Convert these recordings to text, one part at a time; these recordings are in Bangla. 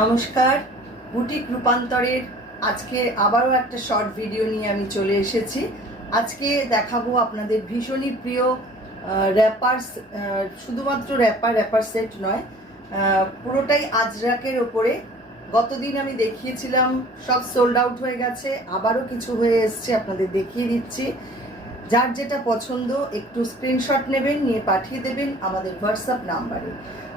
নমস্কার, বুটিক রূপান্তরের আজকে আবারও একটা শর্ট ভিডিও নিয়ে আমি চলে এসেছি। আজকে দেখাবো আপনাদের ভীষণই প্রিয় র্যাপার্স, শুধুমাত্র র্যাপার সেট নয়, পুরোটাই আজরাকের ওপরে। গতদিন আমি দেখিয়েছিলাম, সব সোল্ড আউট হয়ে গেছে, আবারও কিছু হয়ে এসছে, আপনাদের দেখিয়ে দিচ্ছি। যার যেটা পছন্দ একটু স্ক্রিনশট নেবেন, নিয়ে পাঠিয়ে দেবেন আমাদের হোয়াটসঅ্যাপ নাম্বারে।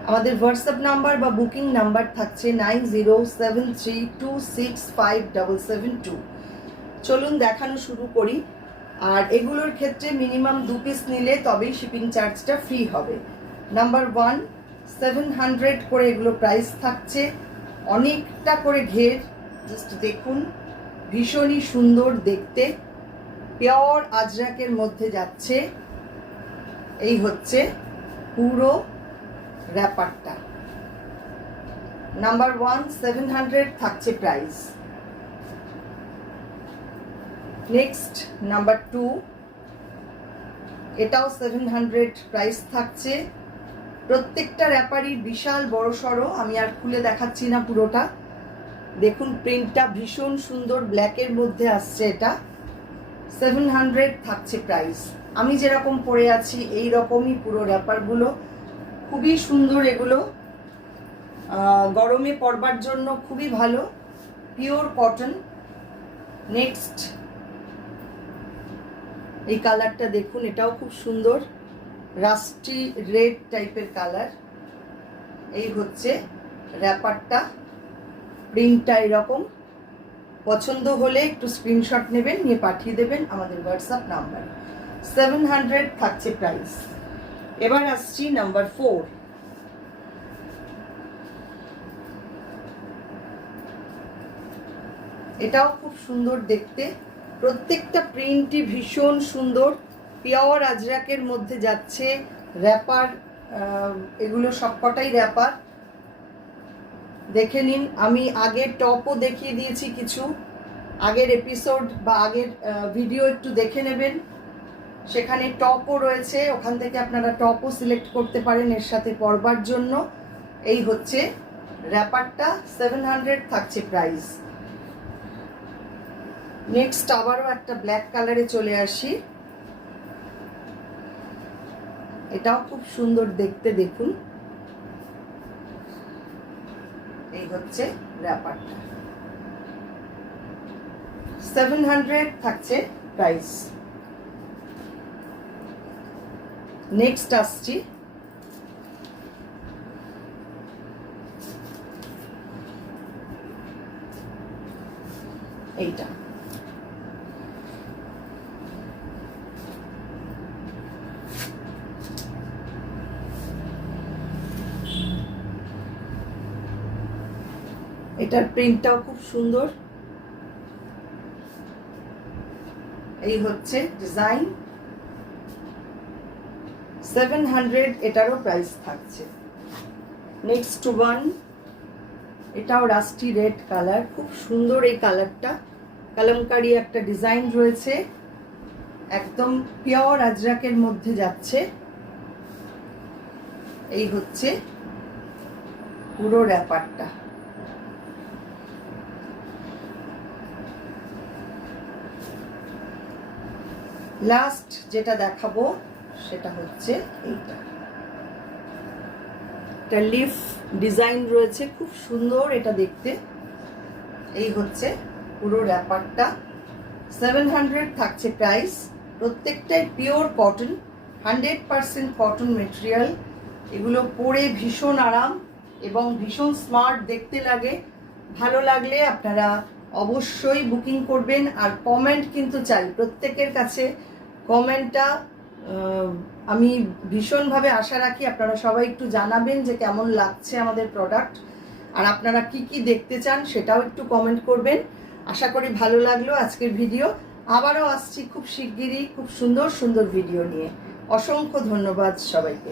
আমাদের হোয়াটসঅ্যাপ নাম্বার বা বুকিং নাম্বার থাকছে 9073265772। চলুন দেখানো শুরু করি। আর এগুলোর ক্ষেত্রে মিনিমাম 2 পিস নিলে তবেই শিপিং চার্জটা ফ্রি হবে। নাম্বার 1, 700 করে এগুলো প্রাইস থাকছে। অনেকটা করে ঘের, জাস্ট দেখুন, ভীষণই সুন্দর দেখতে, পিওর আজরাকের মধ্যে যাচ্ছে। এই হচ্ছে পুরো র্যাপারটা। নাম্বার 1 700 থাকছে প্রাইস। নেক্সট নাম্বার 2, এটাও 700 প্রাইস থাকছে। প্রত্যেকটা র্যাপারই বিশাল বড় সড়ো, আমি আর খুলে দেখাচ্ছি না পুরোটা। দেখুন প্রিন্টটা ভীষণ সুন্দর, ব্ল্যাকের মধ্যে আসছে। এটা 700 থাকছে প্রাইস। আমি যেরকম পরে আছি এই রকমই পুরো র্যাপারগুলো, খুবই সুন্দর। এগুলো গরমে পরবার জন্য খুবই ভালো, পিওর কটন। নেক্সট এই কালারটা দেখুন, এটাও খুব সুন্দর, রাস্টি রেড টাইপের কালার। এই হচ্ছে র্যাপারটা, প্রিন্টটা এরকম। পছন্দ হলে একটু স্ক্রিনশট নেবেন, নিয়ে পাঠিয়ে দেবেন আমাদের হোয়াটসঅ্যাপ নাম্বার। 700 থাকছে প্রাইস। এবার আসছি নাম্বার 4। এটাও খুব সুন্দর দেখতে, প্রত্যেকটা প্রিন্টই ভীষণ সুন্দর, পিওর আজরাকের মধ্যে যাচ্ছে। র্যাপার, এগুলো সবকটাই র্যাপার। দেখে নিন, আমি আগের টপও দেখিয়ে দিয়েছি কিছু, আগের এপিসোড বা আগের ভিডিও একটু দেখে নেবেন, সেখানে টপও রয়েছে, ওখান থেকে আপনারা টপও সিলেক্ট করতে পারেন এর সাথে পরবার জন্য। এই হচ্ছে র্যাপারটা, 700 থাকছে প্রাইস। নেক্সট আবারও একটা ব্ল্যাক কালারে চলে আসি। এটাও খুব সুন্দর দেখতে, দেখুন। এই হচ্ছে র্যাপারটা, 700 থাকছে প্রাইস। নেক্সট আসছি এইটা। এটার প্রিন্টটাও খুব সুন্দর। এই হচ্ছে ডিজাইন, 700 এটারও প্রাইস থাকছে। নেক্সট 1, এটাও রাস্টি রেড কালার, খুব সুন্দর এই কালারটা, কালামকারী একটা ডিজাইন রয়েছে, একদম পিওর আজরাকের মধ্যে যাচ্ছে। এই হচ্ছে পুরো র্যাপারটা। লাস্ট যেটা দেখাবো সেটা হচ্ছে এইটা, একটা লিফ ডিজাইন রয়েছে, খুব সুন্দর এটা দেখতে। এই হচ্ছে পুরো র্যাপারটা, 700 থাকছে প্রাইস। প্রত্যেকটাই পিওর কটন, 100% কটন মেটেরিয়াল। এগুলো পরে ভীষণ আরাম এবং ভীষণ স্মার্ট দেখতে লাগে। ভালো লাগলে আপনারা অবশ্যই বুকিং করবেন। আর কমেন্ট কিন্তু চাই প্রত্যেকের কাছে, কমেন্টটা আমি ভীষণভাবে আশা রাখি। আপনারা সবাই একটু জানাবেন যে কেমন লাগছে আমাদের প্রোডাক্ট, আর আপনারা কি কি দেখতে চান সেটাও একটু কমেন্ট করবেন। আশা করি ভালো লাগলো আজকের ভিডিও। আবারও আসছি খুব শিগগিরই খুব সুন্দর সুন্দর ভিডিও নিয়ে। অসংখ্য ধন্যবাদ সবাইকে।